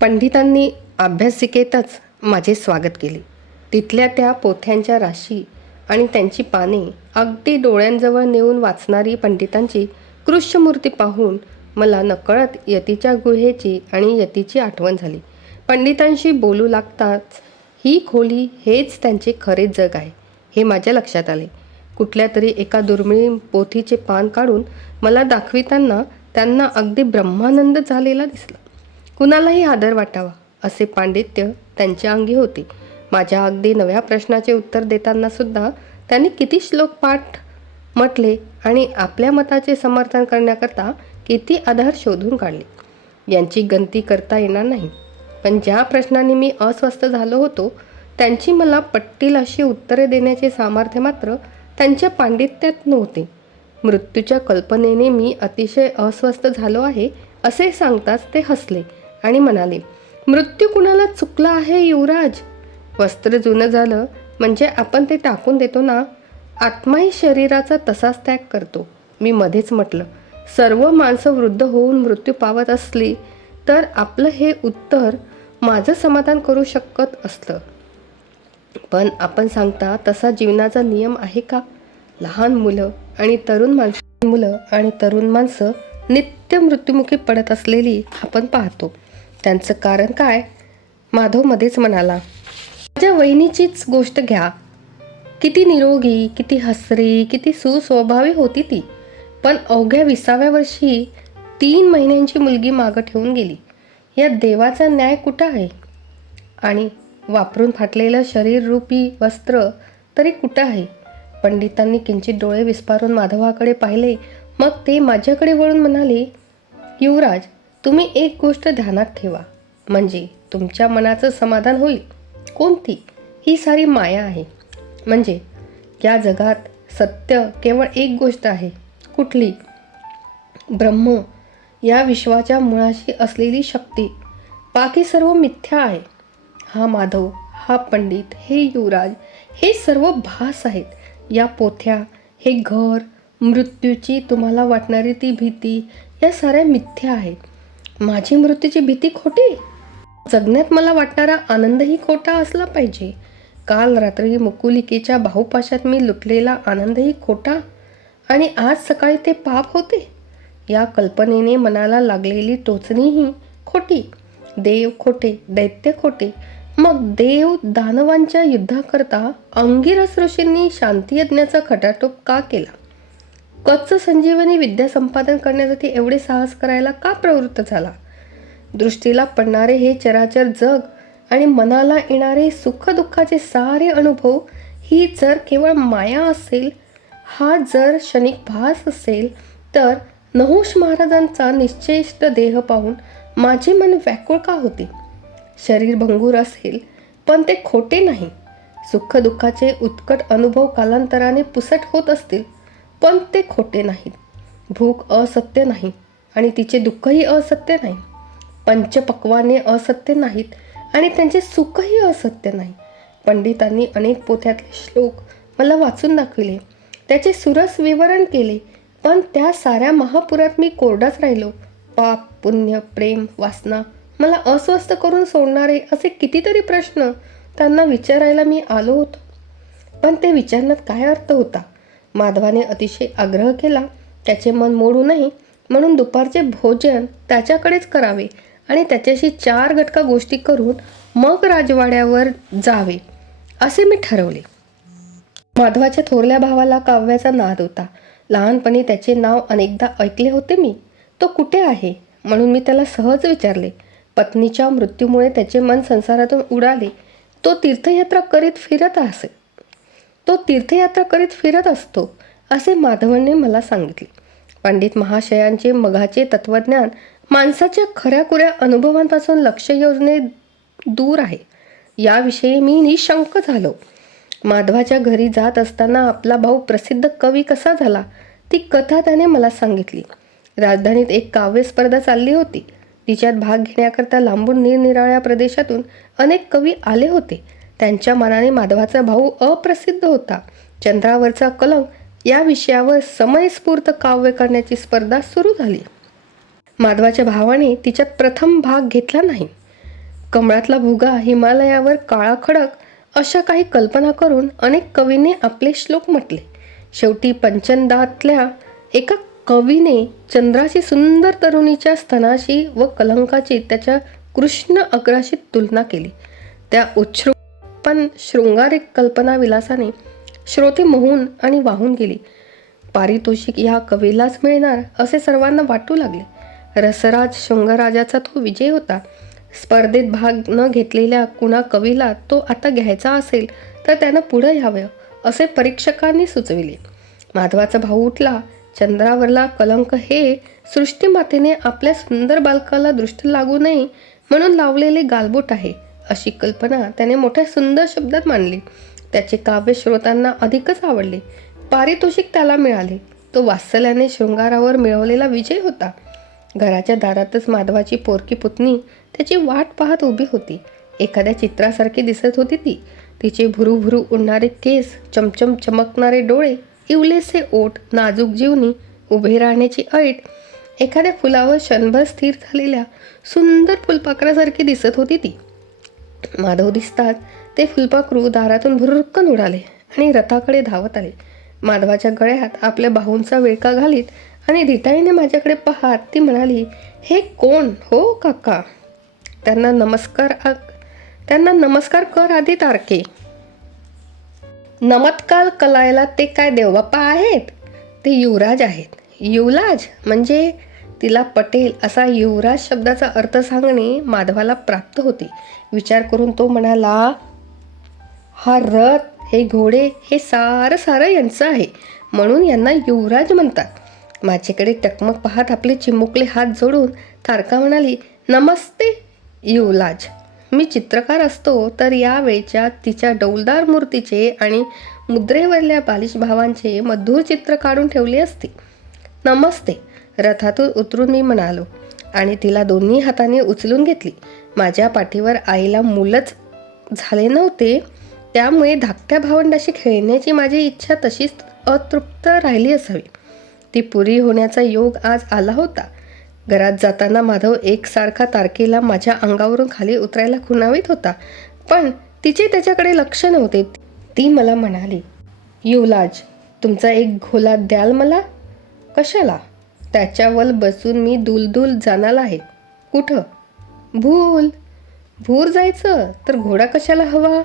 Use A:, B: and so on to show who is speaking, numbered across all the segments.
A: पंडितांनी अभ्यासिकेतच माझे स्वागत केले. तिथल्या त्या पोथ्यांच्या राशी आणि त्यांची पाने अगदी डोळ्यांजवळ नेऊन वाचणारी पंडितांची कृष्णमूर्ती पाहून मला नकळत यतीच्या गुहेची आणि यतीची आठवण झाली. पंडितांशी बोलू लागताच ही खोली हेच त्यांचे खरे जग आहे हे माझ्या लक्षात आले. कुठल्या तरी एका दुर्मिळ पोथीचे पान काढून मला दाखविताना त्यांना अगदी ब्रह्मानंद झालेला दिसला. कुणालाही आदर वाटावा असे पांडित्य त्यांच्या अंगी होते. माझ्या अगदी नव्या प्रश्नाचे उत्तर देताना सुद्धा त्यांनी किती श्लोक पाठ म्हटले आणि आपल्या मताचे समर्थन करण्याकरता किती आधार शोधून काढले. यांची गंती करता येणार नाही. पण ज्या प्रश्नांनी मी अस्वस्थ झालो होतो त्यांची मला पट्टील अशी उत्तरे देण्याचे सामर्थ्य मात्र त्यांच्या पांडित्यात नव्हते. मृत्यूच्या कल्पनेने मी अतिशय अस्वस्थ झालो आहे असे सांगताच ते हसले. आणि म्हणाले मृत्यू कुणाला चुकला आहे युवराज? वस्त्र जुनं झालं म्हणजे आपण ते टाकून देतो ना? आत्माही शरीराचा तसाच त्याग करतो. मी मध्येच म्हटलं सर्व माणसं वृद्ध होऊन मृत्यू पावत असली तर आपलं हे उत्तर माझं समाधान करू शकत असतं. पण आपण सांगता तसा जीवनाचा नियम आहे का? लहान मुलं आणि तरुण माणसं मुलं आणि तरुण माणसं नित्य मृत्युमुखी पडत असलेली आपण पाहतो. त्यांचं कारण काय? माधव मध्येच म्हणाला माझ्या वहिनीचीच गोष्ट घ्या. किती निरोगी किती हसरी किती सुस्वभावी होती ती. पण अवघ्या विसाव्या वर्षी तीन महिन्यांची मुलगी मागं ठेवून गेली. या देवाचा न्याय कुठं आहे? आणि वापरून फाटलेलं शरीररूपी वस्त्र तरी कुठं आहे? पंडितांनी किंचित डोळे विस्पारून माधवाकडे पाहिले. मग ते माझ्याकडे वळून म्हणाले युवराज तुम्ही एक गोष्ट ध्यानात ठेवा. म्हणजे तुमच्या मनाचं समाधान होईल. कोणती? ही सारी माया आहे. म्हणजे या जगात सत्य केवळ एक गोष्ट आहे. कुठली? ब्रह्म. या विश्वाच्या मुळाशी असलेली शक्ती. बाकी सर्व मिथ्या आहे. हा माधव हा पंडित हे युवराज हे सर्व भास आहेत. या पोथ्या हे घर मृत्यूची तुम्हाला वाटणारी ती भीती या साऱ्या मिथ्या आहेत. माझी मृत्यूची भीती खोटी? जगण्यात मला वाटणारा आनंदही खोटा असला पाहिजे. काल रात्री मुकुलिकेच्या बाहुपाशात मी लुटलेला आनंदही खोटा? आणि आज सकाळी ते पाप होते? या कल्पनेने मनाला लागलेली टोचणीही खोटी. देव खोटे दैत्य खोटे. मग देव दानवांच्या युद्धाकरता अंगिरस ऋषींनी शांतियज्ञाचा खटाटोप का केला? कच्च संजीवनी विद्या संपादन करण्यासाठी एवढे साहस करायला का प्रवृत्त झाला? दृष्टीला पडणारे हे चराचर जग आणि मनाला येणारे सुखदुःखाचे सारे अनुभव ही जर केवळ माया असेल हा जर क्षणिक भास असेल तर नहुष महाराजांचा निश्चेष्ट देह पाहून माझे मन व्याकुळ का होते? शरीर भंगूर असेल पण ते खोटे नाही. सुखदुःखाचे उत्कट अनुभव कालांतराने पुसट होत असतील पण ते खोटे नाहीत. भूक असत्य नाही आणि तिचे दुःखही असत्य नाही. पंचपक्वाने असत्य नाहीत आणि त्यांचे सुखही असत्य नाही. पंडितांनी अनेक पोथ्यातले श्लोक मला वाचून दाखविले. त्याचे सुरस विवरण केले. पण त्या साऱ्या महापुरात मी कोरडाच राहिलो. पाप पुण्य प्रेम वासना मला अस्वस्थ करून सोडणारे असे कितीतरी प्रश्न त्यांना विचारायला मी आलो होतो. पण ते विचारण्यात काय अर्थ होता? माधवाने अतिशय आग्रह केला त्याचे मन मोडू नये म्हणून दुपारचे भोजन त्याच्याकडेच करावे आणि त्याच्याशी चार घटका गोष्टी करून मग राजवाड्यावर जावे असे मी ठरवले. माधवाच्या थोरल्या भावाला काव्याचा नाद होता. लहानपणी त्याचे नाव अनेकदा ऐकले होते मी. तो कुठे आहे? म्हणून मी त्याला सहज विचारले. पत्नीच्या मृत्यूमुळे त्याचे मन संसारातून उडाले. तो तीर्थयात्रा करीत फिरत असे. तो तीर्थयात्रा करीत फिरत असतो असे माधवने मला सांगितले. पंडित महाशयांचे मघाचे तत्वज्ञान माणसाच्या खऱ्याखुऱ्या अनुभवांपासून लक्ष योजणे दूर आहे. याविषयी मी निशंक झालो. माधवाच्या घरी जात असताना आपला भाऊ प्रसिद्ध कवी कसा झाला ती कथा त्याने मला सांगितली. राजधानीत एक काव्य स्पर्धा चालली होती. तिच्यात भाग घेण्याकरता लांबून निरनिराळ्या प्रदेशातून अनेक कवी आले होते. त्यांच्या मनाने माधवाचा भाऊ अप्रसिद्ध होता. चंद्रावरचा कलंक या विषयावर समयस्फूर्त काव्य करण्याची स्पर्धा सुरू झाली. माधवाच्या भावाने तिच्यात प्रथम भाग घेतला नाही. कमळातला भुगा हिमालयावर काळा खडक अशा काही कल्पना करून अनेक कवीने आपले श्लोक म्हटले. शेवटी पंचंदातल्या एका कवीने चंद्राशी सुंदर तरुणीच्या स्तनाशी व कलंकाची त्याच्या कृष्ण अग्राशी तुलना केली. त्या उच्छृ पण शृंगारिक कल्पना विलासाने श्रोते मोहून आणि वाहून गेली. पारितोषिक ह्या कवीलाच मिळणार असे सर्वांना वाटू लागले. रसराज शृंगराजाचा तो विजय होता. स्पर्धेत भाग न घेतलेल्या कुणा कवीला तो आता घ्यायचा असेल तर त्यानं पुढं यावं असे परीक्षकांनी सुचविले. माधवाचा भाऊ उठला. चंद्रावरला कलंक हे सृष्टीमातेने आपल्या सुंदर बालकाला दृष्टी लागू नये म्हणून लावलेले गालबोट आहे. अशी कल्पना त्याने मोठ्या सुंदर शब्दात मांडली. त्याचे काव्य श्रोतांना अधिकच आवडले. पारितोषिक त्याला मिळाले. तो वात्सल्याने शृंगारावर मिळवलेला विजय होता. घराच्या दारातच माधवाची पोरकी पुतणी त्याची वाट पाहत उभी होती. एखाद्या चित्रासारखी दिसत होती ती. तिचे भुरुभुरू उडणारे केस चमचम चमकणारे डोळे इवलेसे ओठ नाजूक जीवनी उभे राहण्याची ऐट एखाद्या फुलावर क्षणभर स्थिर झालेल्या सुंदर फुलपाखरासारखी दिसत होती ती. माधव दिसतात. ते फुलपाखरू दारातून भुरुक्कन उडाले आणि रथाकडे धावत आले. माधवाच्या गळ्यात आपल्या बाहूंचा विळका घालीत आणि धिटाईने माझ्याकडे पाहत ती म्हणाली हे कोण? हो काका. त्यांना नमस्कार आ- त्यांना नमस्कार कर आधी तारके. नमत्कार कलायला ते काय देवबाप्पा आहेत? ते युवराज आहेत. युवराज म्हणजे तिला पटेल असा युवराज शब्दाचा अर्थ सांगणे माधवाला प्राप्त होते. विचार करून तो म्हणाला हा रथ हे घोडे हे सारं सारं यांचं आहे. म्हणून यांना युवराज म्हणतात. माझ्याकडे टकमक पाहत आपले चिमुकले हात जोडून तारका म्हणाली नमस्ते युवराज. मी चित्रकार असतो तर या वेळच्या तिच्या डौलदार मूर्तीचे आणि मुद्रेवरल्या बालिश भावांचे मधुर चित्र काढून ठेवले असते. नमस्ते. रथातून उतरून मी म्हणालो आणि तिला दोन्ही हाताने उचलून घेतली. माझ्या पाठीवर आईला मुलंच झाले नव्हते. त्यामुळे धाकट्या भावंडाशी खेळण्याची माझी इच्छा तशीच अतृप्त राहिली असावी. ती पुरी होण्याचा योग आज आला होता. घरात जाताना माधव एकसारखा तारखेला माझ्या अंगावरून खाली उतरायला खुणावीत होता. पण तिचे त्याच्याकडे लक्ष नव्हते. ती मला म्हणाली युवलाज तुमचा एक घोला द्याल मला? कशाला? त्याच्यावर बसून मी दुलदुल जाणार आहे. कुठं? भूल. भूर जायचं? तर घोडा कशाला हवा?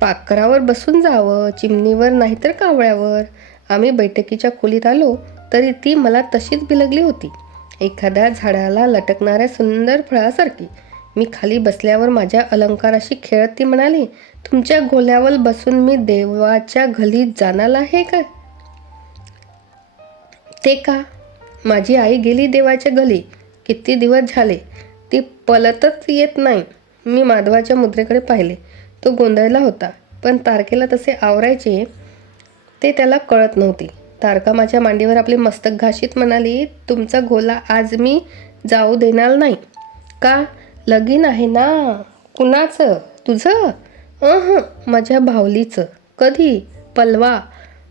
A: पाखरावर बसून जावं चिमणीवर नाहीतर कावळ्यावर. आम्ही बैठकीच्या खोलीत आलो तरी ती मला तशीच बिलगली होती. एखाद्या झाडाला लटकणाऱ्या सुंदर फळासारखी. मी खाली बसल्यावर माझ्या अलंकाराशी खेळत ती म्हणाली तुमच्या गोल्यावर बसून मी देवाच्या घलीत जाणार आहे का? ते का? माझी आई गेली देवाच्या गली. किती दिवस झाले? ती पलतच येत नाही. मी माधवाच्या मुद्रेकडे पाहिले. तो गोंधळला होता. पण तारखेला तसे आवरायचे ते त्याला कळत नव्हती. तारका माझ्या मांडीवर आपले मस्तक घाशीत म्हणाली तुमचा गोला आज मी जाऊ देणार नाही. का? लगीन आहे ना? कुणाचं? तुझं? अह माझ्या भावलीचं. कधी? पलवा.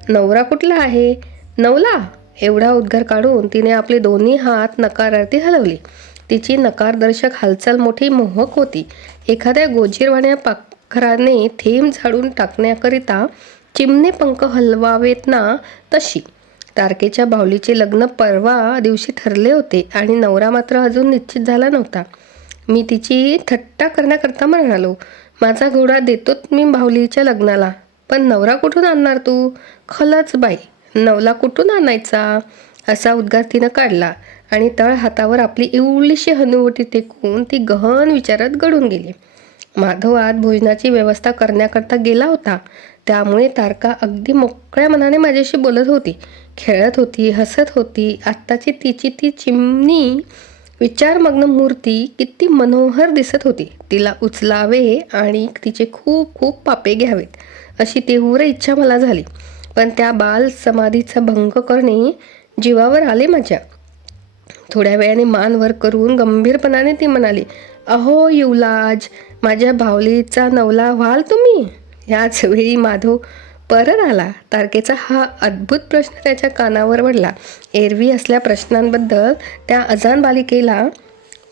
A: नवरा कुठला आहे? नवला? एवढा उद्गार काढून तिने आपले दोन्ही हात नकारार्थी हलवली. तिची नकारदर्शक हालचाल मोठी मोहक होती. एखाद्या गोजीरवाण्या पाखराने थेंब झाडून टाकण्याकरिता चिमणे पंख हलवावेत ना तशी. तारकेच्या बाहुलीचे लग्न परवा दिवशी ठरले होते आणि नवरा मात्र अजून निश्चित झाला नव्हता. मी तिची थट्टा करण्याकरता म्हणालो माझा घोडा देतोच मी बाहुलीच्या लग्नाला पण नवरा कुठून आणणार तू? खलच बाई. नवला कुठून आणायचा? असा उद्गार तिनं काढला आणि तळ हातावर आपली इवलीशी हनुवटी टेकून ती गहन विचारात गडून गेली. माधव आत भोजनाची व्यवस्था करण्याकरता गेला होता. त्यामुळे तारका अगदी मोकळ्या मनाने माझ्याशी बोलत होती. खेळत होती हसत होती. आत्ताची तिची ती चिमणी विचारमग्न मूर्ती किती मनोहर दिसत होती. तिला उचलावे आणि तिचे खूप खूप पापे घ्यावेत अशी तीव्र इच्छा मला झाली. पण त्या बाल समाधीचा भंग करणे जीवावर आले माझ्या. थोड्या वेळाने मान वर करून गंभीरपणाने ती म्हणाली अहो युवलाज माझ्या भावलीचा नवला व्हाल तुम्ही? याच वेळी माधव परत आला. तारकेचा हा अद्भुत प्रश्न त्याच्या कानावर पडला. एरवी असल्या प्रश्नांबद्दल त्या अजान बालिकेला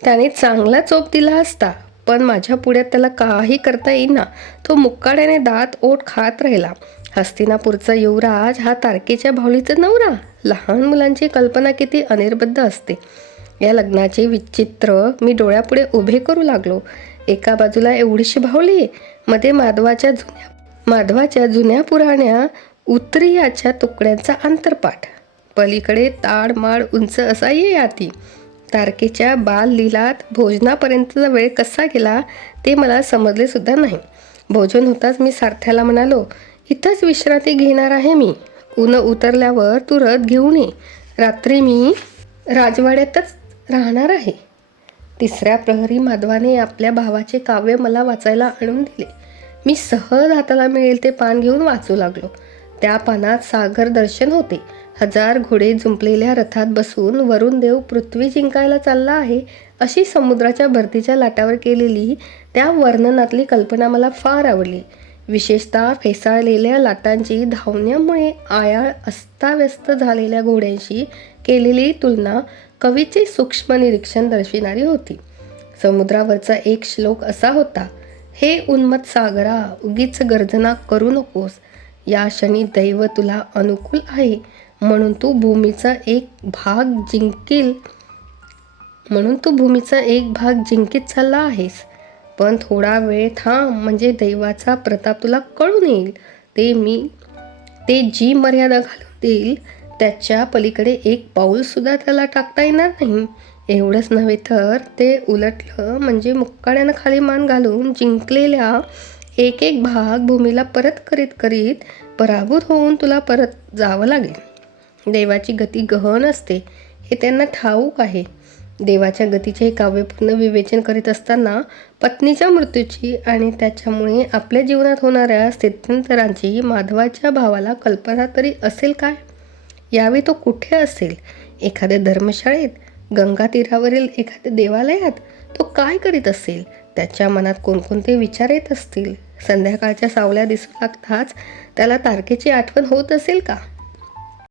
A: त्याने चांगला चोप दिला असता पण माझ्या पुढ्यात त्याला काही करता येईना. तो मुक्काड्याने दात ओठ खात राहिला. हस्तिनापूरचा युवराज हा तारकेच्या भावलीचा नवरा. लहान मुलांची कल्पना किती अनिर्बद्ध असते. या लग्नाचे विचित्र मी डोळ्यापुढे उभे करू लागलो. एका बाजूला एवढीशी भावली मध्ये माधवाच्या जुन्या माधवाच्या जुन्या पुराण्या उतरियाच्या तुकड्यांचा आंतरपाठ पलीकडे ताडमाड उंच असा ये याती. तारकेच्या बाल लिलात भोजनापर्यंतचा वेळ कसा गेला ते मला समजले सुद्धा नाही. भोजन होताच मी सारथ्याला म्हणालो इथंच विश्रांती घेणार आहे मी. ऊन उतरल्यावर तू रथ घेऊन ये. रात्री मी राजवाड्यातच राहणार आहे. तिसऱ्या प्रहरी माधवाने आपल्या भावाचे काव्य मला वाचायला आणून दिले. मी सहज हाताला मिळेल ते पान घेऊन वाचू लागलो. त्या पानात सागर दर्शन होते. हजार घोडे जुंपलेल्या रथात बसून वरुण देव पृथ्वी जिंकायला चालला आहे अशी समुद्राच्या भरतीच्या लाटावर केलेली त्या वर्णनातली कल्पना मला फार आवडली. विशेषतः फेसाळलेल्या लाटांची धावण्यामुळे आयाळ अस्ताव्यस्त झालेल्या घोड्यांशी केलेली तुलना कवीचे सूक्ष्म निरीक्षण दर्शविणारी होती. समुद्रावरचा एक श्लोक असा होता हे उन्मत सागरा उगीच गर्जना करू नकोस. या क्षणी दैव तुला अनुकूल आहे म्हणून तू भूमीचा एक भाग जिंकील म्हणून तू भूमीचा एक भाग जिंकीत चालला आहेस. पण थोडा वेळ थांब म्हणजे दैवाचा प्रताप तुला कळून येईल. ते मी ते जी मर्यादा घालून देईल त्याच्या पलीकडे एक पाऊलसुद्धा त्याला टाकता येणार नाही. एवढंच नव्हे तर ते उलटलं म्हणजे मुक्काड्यानं खाली मान घालून जिंकलेल्या एक एक भाग भूमीला परत करीत करीत पराभूत होऊन तुला परत जावं लागेल. देवाची गती गहन असते. हे त्यांना ठाऊक आहे. देवाच्या गतीचे काव्यपूर्ण विवेचन करीत असताना पत्नीच्या मृत्यूची आणि त्याच्यामुळे आपल्या जीवनात होणाऱ्या स्थित्यंतरांची माधवाच्या भावाला कल्पना तरी असेल काय? यावेळी तो कुठे असेल? एखाद्या धर्मशाळेत? गंगा तीरावरील एखाद्या देवालयात? तो काय करीत असेल? त्याच्या मनात कोणकोणते विचार येत असतील? संध्याकाळच्या सावल्या दिसू लागताच त्याला तारखेची आठवण होत असेल का?